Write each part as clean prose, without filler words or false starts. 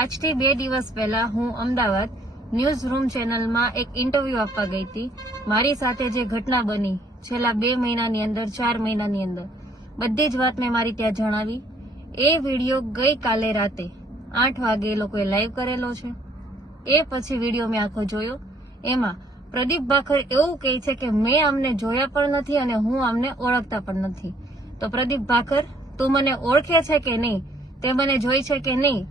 આજથી 2 દિવસ પહેલા હું અમદાવાદ ન્યૂઝ રૂમ ચેનલમાં એક ઇન્ટરવ્યુ આપવા ગઈ હતી. મારી સાથે જે ઘટના બની છેલ્લા 2 મહિનાની અંદર 4 મહિનાની અંદર બધી જ વાત મેં મારી ત્યાં જણાવી. એ વિડીયો ગઈકાલે રાતે 8 વાગે એ લોકોએ લાઈવ કરેલો છે. એ પછી વિડીયો મેં આખો જોયો. એમાં પ્રદીપ ભાખર એવું કહે છે કે મેં અમને જોયા પણ નથી અને હું અમને ઓળખતા પણ નથી. તો પ્રદીપ ભાખર, તું મને ઓળખે છે કે નહીં, તે મને જોઈ છે કે નહીં,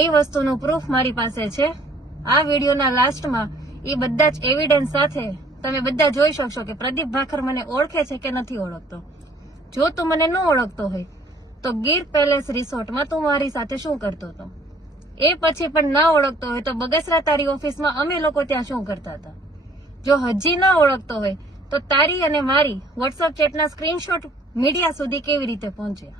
એ વસ્તુનું પ્રૂફ મારી પાસે છે. આ વિડીયોના લાસ્ટમાં એ બધા જ એવિડન્સ સાથે તમે બધા જોઈ શકશો કે પ્રદીપ ભાખર મને ઓળખે છે કે નથી ઓળખતો. જો તું મને ન ઓળખતો હોય તો ગીર પેલેસ રિસોર્ટમાં તું મારી સાથે શું કરતો હતો? એ પછી પણ ના ઓળખતો હોય તો બગસરા તારી ઓફિસમાં અમે લોકો ત્યાં શું કરતા હતા? જો હજી ના ઓળખતો હોય તો તારી અને મારી વોટ્સઅપ ચેટના સ્ક્રીનશોટ મીડિયા સુધી કેવી રીતે પહોંચ્યા?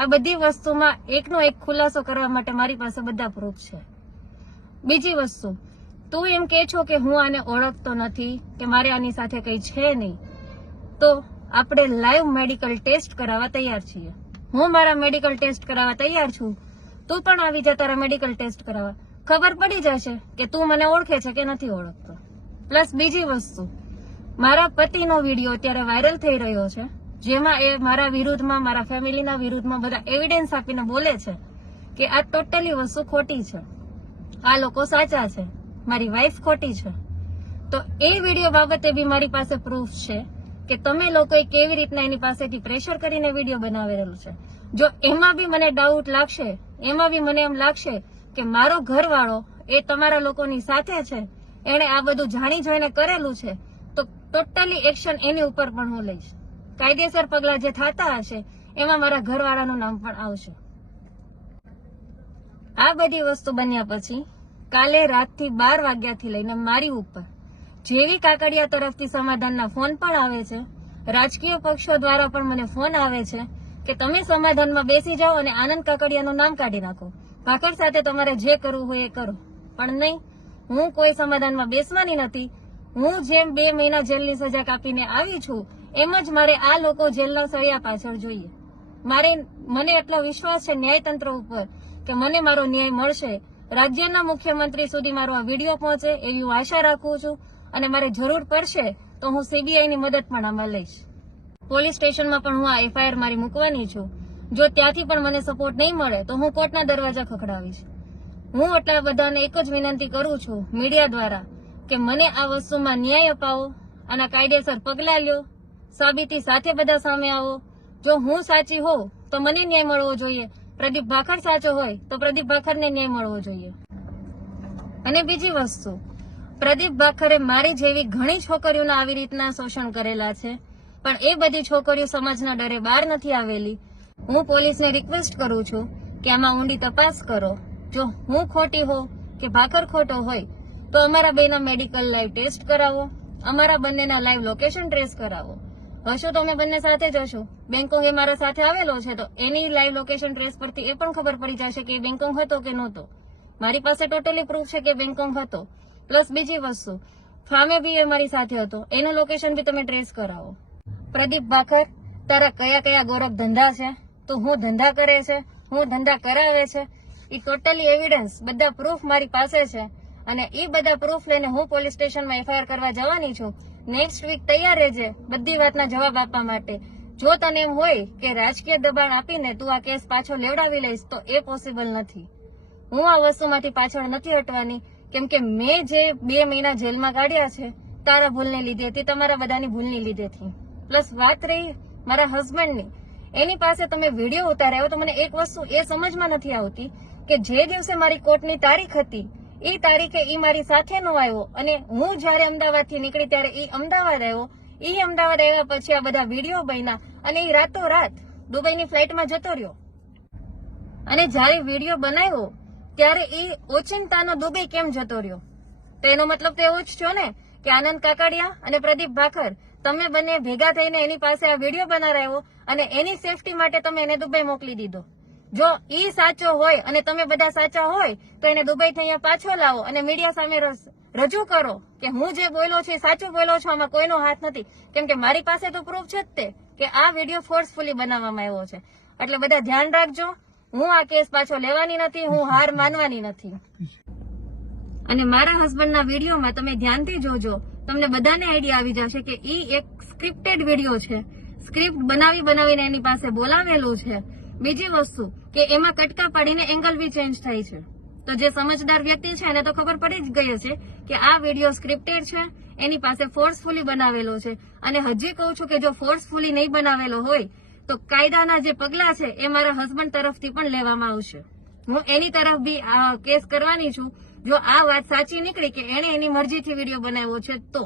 આ બધી વસ્તુમાં એકનો એક ખુલાસો કરવા માટે મારી પાસે બધા પ્રૂફ છે. બીજી વસ્તુ, તું એમ કે છો કે હું આને ઓળખતો નથી કે મારે આની સાથે કઈ છે નહીં, તો આપણે લાઈવ મેડિકલ ટેસ્ટ કરાવવા તૈયાર છીએ. હું મારા મેડિકલ ટેસ્ટ કરાવવા તૈયાર છું. તું પણ આવી જા તારા મેડિકલ ટેસ્ટ કરાવવા. ખબર પડી જશે કે તું મને ઓળખે છે કે નથી ઓળખતો. પ્લસ બીજી વસ્તુ, મારા પતિનો વિડીયો અત્યારે વાયરલ થઈ રહ્યો છે, જેમાં એ મારા વિરુદ્ધમાં, મારા ફેમિલીના વિરુદ્ધમાં બધા એવિડન્સ આપીને બોલે છે કે આ ટોટલી વસ્તુ ખોટી છે, આ લોકો સાચા છે, મારી વાઈફ ખોટી છે. તો એ વિડીયો બાબતે બી મારી પાસે પ્રૂફ છે કે તમે લોકોએ કેવી રીતના એની પાસેથી પ્રેશર કરીને વિડીયો બનાવેલો છે. જો એમાં બી મને ડાઉટ લાગશે, એમાં બી મને એમ લાગશે કે મારો ઘરવાળો એ તમારા લોકોની સાથે છે, એણે આ બધું જાણી જોઈને કરેલું છે, તો ટોટલી એક્શન એની ઉપર પણ હું લઈશ. કાયદેસર પગલા જે થતા હશે એમાં મારા ઘરવાળાનું નામ પણ આવશે. આ બધી વસ્તુ બન્યા પછી કાલે રાતથી 12 વાગ્યાથી લઈને મારી ઉપર જેવી કાકડિયા તરફથી સમાધાનના ફોન પણ આવે છે, રાજકીય પક્ષો દ્વારા પણ મને ફોન આવે છે કે તમે સમાધાનમાં બેસી જાઓ અને આનંદ કાકડિયાનું નામ કાઢી નાખો. ભાખર સાથે તમારે જે કરવું હોય એ કરો. પણ નહીં, હું કોઈ સમાધાનમાં બેસવાની નથી. હું જેમ 2 મહિના જેલની સજા કાપીને આવી છું એમ જ મારે આ લોકો જેલના સળિયા પાછળ જોઈએ. મને એટલો વિશ્વાસ છે ન્યાયતંત્ર ઉપર કે મને મારો ન્યાય મળશે. રાજ્યના મુખ્યમંત્રી સુધી મારો આ વિડીયો પહોંચે એવી હું આશા રાખું છું. અને મારે જરૂર પડશે તો હું સીબીઆઈની મદદ પણ આમાં લઈશ. પોલીસ સ્ટેશનમાં પણ હું આ એફઆઈઆર મારી મૂકવાની છું. જો ત્યાંથી પણ મને સપોર્ટ નહીં મળે તો હું કોર્ટના દરવાજા ખખડાવીશ. હું એટલા બધાને એક જ વિનંતી કરું છું મીડિયા દ્વારા કે મને આ વસ્તુમાં ન્યાય અપાવો, આના કાયદેસર પગલાં લ્યો, સાબિતી સાથે બધા સામે આવો. જો હું સાચી હોઉં તો મને ન્યાય મળવો જોઈએ, પ્રદીપ ભાખર સાચો હોય તો પ્રદીપ ભાખરને ન્યાય મળવો જોઈએ. અને બીજી વસ્તુ, પ્રદીપ ભાખરે મારી જેવી ઘણી છોકરીઓના આવી રીતના શોષણ કરેલા છે, પણ એ બધી છોકરીઓ સમાજના ડરે બહાર નથી આવેલી. હું પોલીસને રિક્વેસ્ટ કરું છું કે આમાં ઊંડી તપાસ કરો. જો હું ખોટી હોઉં કે ભાખર ખોટો હોય તો અમારા બેના મેડિકલ લાઈવ ટેસ્ટ કરાવો, અમારા બંનેના લાઈવ લોકેશન ટ્રેસ કરાવો. હશો તો અમે બંને સાથે જ હશું. બેંકોંગ એ મારા સાથે આવેલો છે તો એની લાઈવ લોકેશન ટ્રેસ પરથી એ પણ ખબર પડી જશે કે એ બેંકોંગ હતો કે નહોતો. મારી પાસે ટોટલી પ્રૂફ છે કે બેંકોંગ હતો. પ્લસ બીજી વસ્તુ, ફામે બી એ મારી સાથે હતો, એનું લોકેશન બી તમે ટ્રેસ કરાવો. પ્રદીપ ભાખર, તારા કયા કયા ગોરખ ધંધા છે, તો હું ધંધા કરે છે, હું ધંધા કરાવે છે, એ ટોટલી એવિડન્સ બધા પ્રૂફ મારી પાસે છે. અને એ બધા પ્રૂફ લઈને હું પોલીસ સ્ટેશનમાં એફઆઈઆર કરવા જવાની છું. નેક્સ્ટ વીક તૈયાર રહેજે બધી વાતના જવાબ આપવા માટે. જો તને એમ હોય કે રાજકીય દબાણ આપીને તું આ કેસ પાછો લેવડાવી લઈશ તો એ પોસિબલ નથી. હું આ વસ્તુમાંથી પાછળ નથી હટવાની, કેમ કે મેં જે 2 મહિના જેલમાં કાઢ્યા છે તારા ભૂલને લીધે હતી, તમારા બધાની ભૂલની લીધેથી. પ્લસ વાત રહી મારા હસબન્ડની, એની પાસે તમે વિડીયો ઉતાર્યો તો મને એક વસ્તુ એ સમજમાં નથી આવતી કે જે દિવસે મારી કોર્ટની તારીખ હતી એ તારીખે ઈ મારી સાથે નો આવ્યો અને હું જયારે અમદાવાદથી નીકળી ત્યારે ઈ અમદાવાદ આવ્યો. ઈ અમદાવાદ આવ્યા પછી આ બધા વિડીયો બન્યા અને ઈ રાતોરાત દુબઈની ફ્લાઇટમાં જતો રહ્યો. અને જયારે વિડીયો બનાવ્યો ત્યારે ઈ ઓચિંતાનો દુબઈ કેમ જતો રહ્યો? તો એનો મતલબ તો એવું જ થયો ને કે આનંદ કાકડિયા અને પ્રદીપ ભાખર તમે બંને ભેગા થઈને એની પાસે આ વિડીયો બનાવ્યો અને એની સેફટી માટે તમે એને દુબઈ મોકલી દીધો. જો ઈ સાચો હોય અને તમે બધા સાચા હોય તો એને દુબઈથી અહીંયા પાછો લાવો અને મીડિયા સામે રજૂ કરો કે હું જે બોલ્યો છું એ સાચું બોલ્યો છું, આમાં કોઈનો હાથ નથી. કેમ કે મારી પાસે તો પ્રૂફ છે જ તે કે આ વિડીયો ફોર્સફુલી બનાવવામાં આવ્યો છે. એટલે બધા ધ્યાન રાખજો. હું આ કેસ પાછો લેવાની નથી, હું હાર માનવાની નથી. અને મારા હસબન્ડના વિડીયોમાં તમે ધ્યાનથી જોજો, તમને બધાને આઈડિયા આવી જશે કે ઈ એક સ્ક્રિપ્ટેડ વિડીયો છે. સ્ક્રિપ્ટ બનાવીને એની પાસે બોલાવેલું છે. બીજી વસ્તુ કે એમાં કટકા પાડીને એંગલ બી ચેન્જ થાય છે. તો જે સમજદાર વ્યક્તિ છે એને તો ખબર પડી જ ગઈ હશે કે આ વિડીયો સ્ક્રિપ્ટેડ છે, એની પાસે ફોર્સફુલી બનાવેલો છે. અને હજી કહું છું કે જો ફોર્સફુલી નહીં બનાવેલો હોય તો કાયદાના જે પગલા છે એ મારા હસબન્ડ તરફથી પણ લેવામાં આવશે. હું એની તરફ બી આ કેસ કરવાની છું જો આ વાત સાચી નીકળી કે એણે એની મરજીથી વિડીયો બનાવ્યો છે તો.